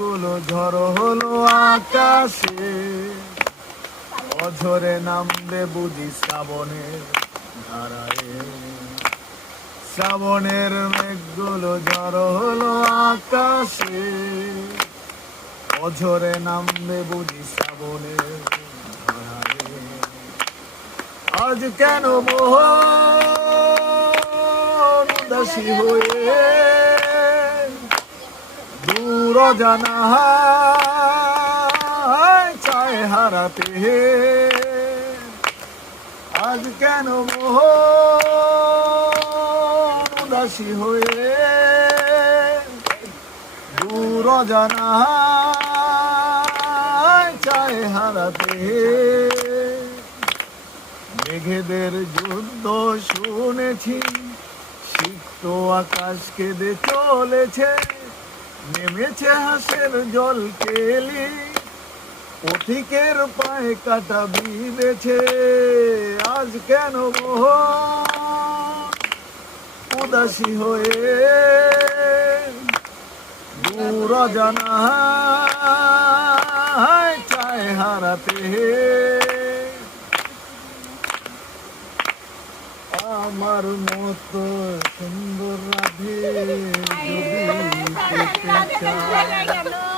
মেঘগুলো ঝড় হলো আকাশে, অঝরে নামবে বুঝি শ্রাবণের ধারায়। শ্রাবণের মেঘগুলো ঝড় হলো আকাশে, অঝরে নামবে বুঝি শ্রাবণের ধারায়। আজ কেন মোহন উদাসী হয়ে দূর জানা চায় হারাতে। আজ কেন মোহন উদাসী হয়ে দূর জানা চায় হারাতে। মেঘেদের যুদ্ধ শুনেছি, সিক্ত আকাশ কেঁদে চলেছে, নেমেছে হাসের জল কেলি, পথিকের পায়ে কাটা বিঁধেছে। আজ কেন মোহন উদাসী হয়ে দূর জানা চায় হারাতে। আমার মতো সুন্দর রাধে যদি পেতে চায়,